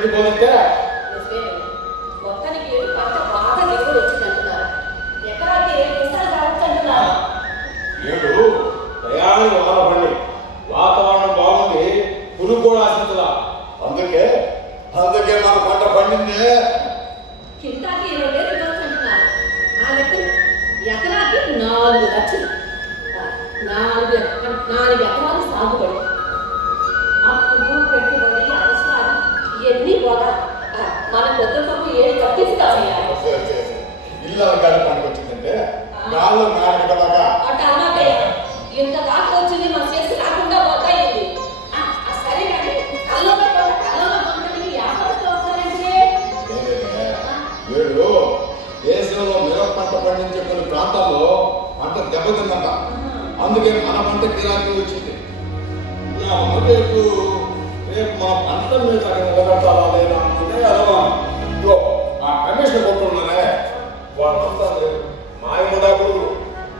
పోతే మొత్తానికి పంట బాగా దిగుబడి వచ్చిందంటున్నారు. ఎకరాకి 7 క్వింటాలు కావచ్చు అంటున్నారు. 7 ప్రయాణం వాన పండి వాతావరణం బాగుంది, పురుగు కూడా ఆశించదా. అందుకే మన పంట పండింది. కింటాకి 20,000 ఇవ్వచ్చు అంటున్నారు. ఆ లెక్క ఎకరాకి 4 లక్షలు. 4 ఎకరాలు సాగుబడి. అప్పుడు పెట్టుబడి అవసరాలు ఇవన్నీ పోగా మన పొద్దుకు 7 కట్టిస్తామయ్యా. ఇల్లు గాలి పండుగ వచ్చిందంటే గాల్లో మేడలాగా అటు అన్నాకయ్య ఇంత దాకా వచ్చింది మన చేసి రాకుండా పోతాయింది. సరే కానీ కళ్ళలో పంటని వ్యాపారంతో వస్తారంటే వీళ్ళు దేశంలో మిరప పంట పండించే కొన్ని ప్రాంతాల్లో పంట దెబ్బతిందంట. అందుకే మన పంట గిరాకీ వచ్చింది. రేపు మా పంట మీద నిలబెట్టాలా లేదా అంటే అనుమానం. ఆ కమిషన్ కొట్టున్నారే వాళ్ళంతా మాయముదాకుడు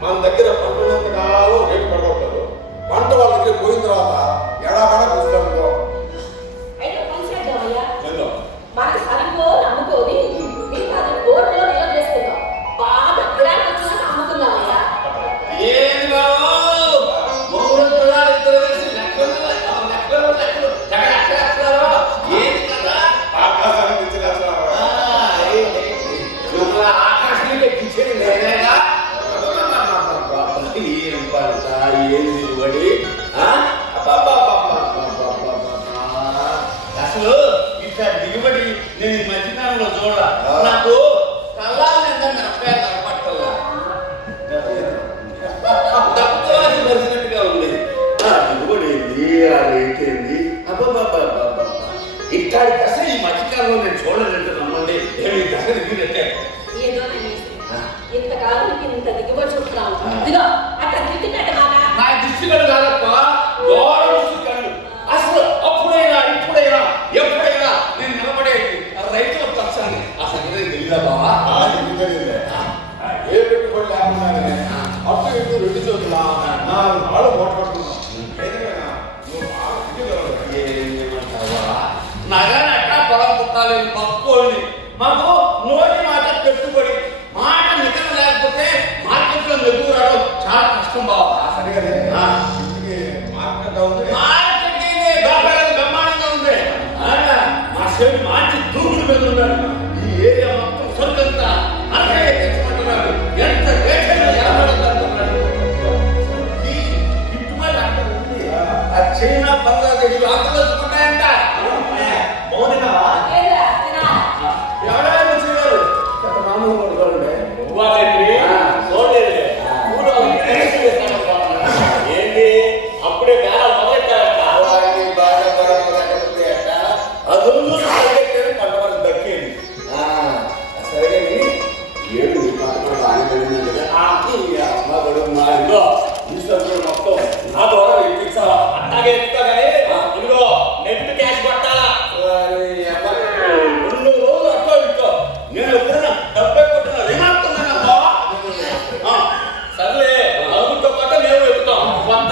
మన దగ్గర పంట ఉన్నంత కాలం రేపు పడగొట్టారు. పంట వాళ్ళ దగ్గర పోయిన తర్వాత ఎడాపడ కూర్చోనుకో అయితే పని చేద్దామయ్యా. మనకి సరిగ్గా నమ్ముకోని మీకు అది కోర్టులో నిల్వ చేసుకుందాం. బాగా గిరాకీ వచ్చినాక అమ్ముతున్నామయ్యా. అసలు ఇట్లా దిగుబడి నేను ఈ మధ్యకాలంలో చూడ నాకు కళ్ళాలంటే మిరపకాయ తరపట్టల్లా పరిచినట్టుగా ఉంది. దిగుబడి ఏంది, ఆ రేట్ ఏంది, ఇట్లాంటి దశ ఈ మధ్యకాలంలో నేను చూడలేదు. నమ్మండి ఏమి దశ దిగినట్టే ఏదో ఇంతకాలానికి ఇంత దిగుబడి చూస్తున్నాము. ఇదిగో అట్లా దిగుతున్నట్టు నా దృష్టికలు కాదప్ప, దృష్టికలు. అసలు అప్పుడైనా ఇప్పుడైనా ఎప్పుడైనా నేను నిలబడేది రైతుల పక్షాన్ని. ఆ సంగతి తెలియదా బావా? ఏ పెట్టుబడి లేకుండానే అప్పు ఇటు 2 చోట్ల 4 వాళ్ళు మూట పట్టుకున్నాం. నగని అట్లా పొలం పుట్టాలి పక్కోని మాకు నోటి మాట పెట్టుబడి మాట నికర లేకపోతే మార్కెట్లో నెగ్గు రావడం చాలా కష్టం బావా. మార్కెట్ బ్రహ్మాండంగా ఉంది. మా సేపు మార్చి దూకుడు మీద ఉన్నాడు. ఈ ఏరియా మొత్తం సొంతంతా అరవై తెచ్చుకుంటున్నాడు. ఎంత రేట్ గిట్టుబాటు అక్కడ ఉంది. ఆ చైనా బంగ్లాదేశ్ అంతకొచ్చుకుంటాయంట. ఎవరైనా వచ్చేవారు మామూలు పడుకోండి. ఏంటి అప్పుడే బేరాలు మొదలెట్టారట. అది పంటవాళ్ళు దక్కేది. సరే ఏడు అమ్మగడు మా ఇదిగో ఈ మొత్తం నా ద్వారా ఇప్పించాలా అట్లాగే ఇస్తా కానీ ఇదిగో నెట్ క్యాష్ పట్టాలా. 2 రోజులు అట్లా ఇస్తా. నేను ఎప్పుడైనా 70 కొట్టిన రిమార్కున్నాను బావా. సర్లే అదుతో పాటు మేము ఎక్కుతాం. కొంత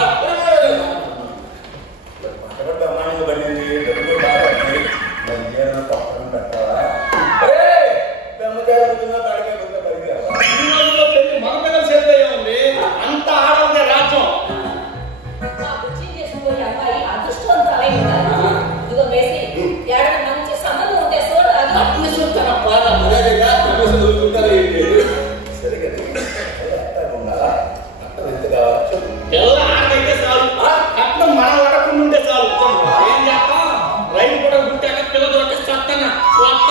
బ్రహ్మాండంగా పడింది. డబ్బులు బాగా పడింది. మధ్యాహ్నం పక్కన పెట్టాలా? ఈ రోజుల్లో పెళ్లి మగ పిల్లల చేతిలో ఉంది. అంత ఆడవుడే రాజ్యం. అదృష్టవంతులై ఉన్నారు. ఇదిగో వేసి ఏడాది మంచి సంబంధం ఉంటే చూడాలి. పిల్ల ఆడైతే చాలు, కట్నం మనం అడగకుండా చాలు. ఏం చేస్తాం? రైలు కూడా గుట్టాక పిల్ల దొరక చత్తన కొత్త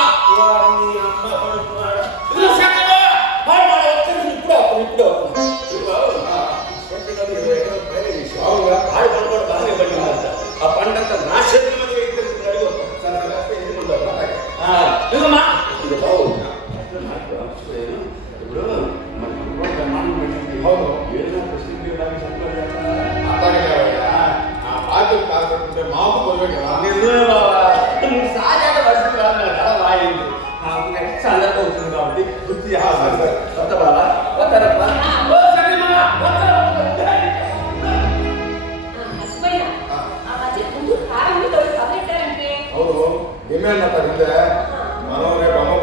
బాగా పడింది. ఆ పంటంతా నా చేతుల మీద ఇదిగమ్మా ఇది బాబు ఇప్పుడు మాకు పోవే కదా. నిజమే బాబా. సాధారణ పరిస్థితి కాదు. రాయింది నాకు సందర్భం డిమాండ్ అంటారు ఇదే మనం రేపు అమ్మ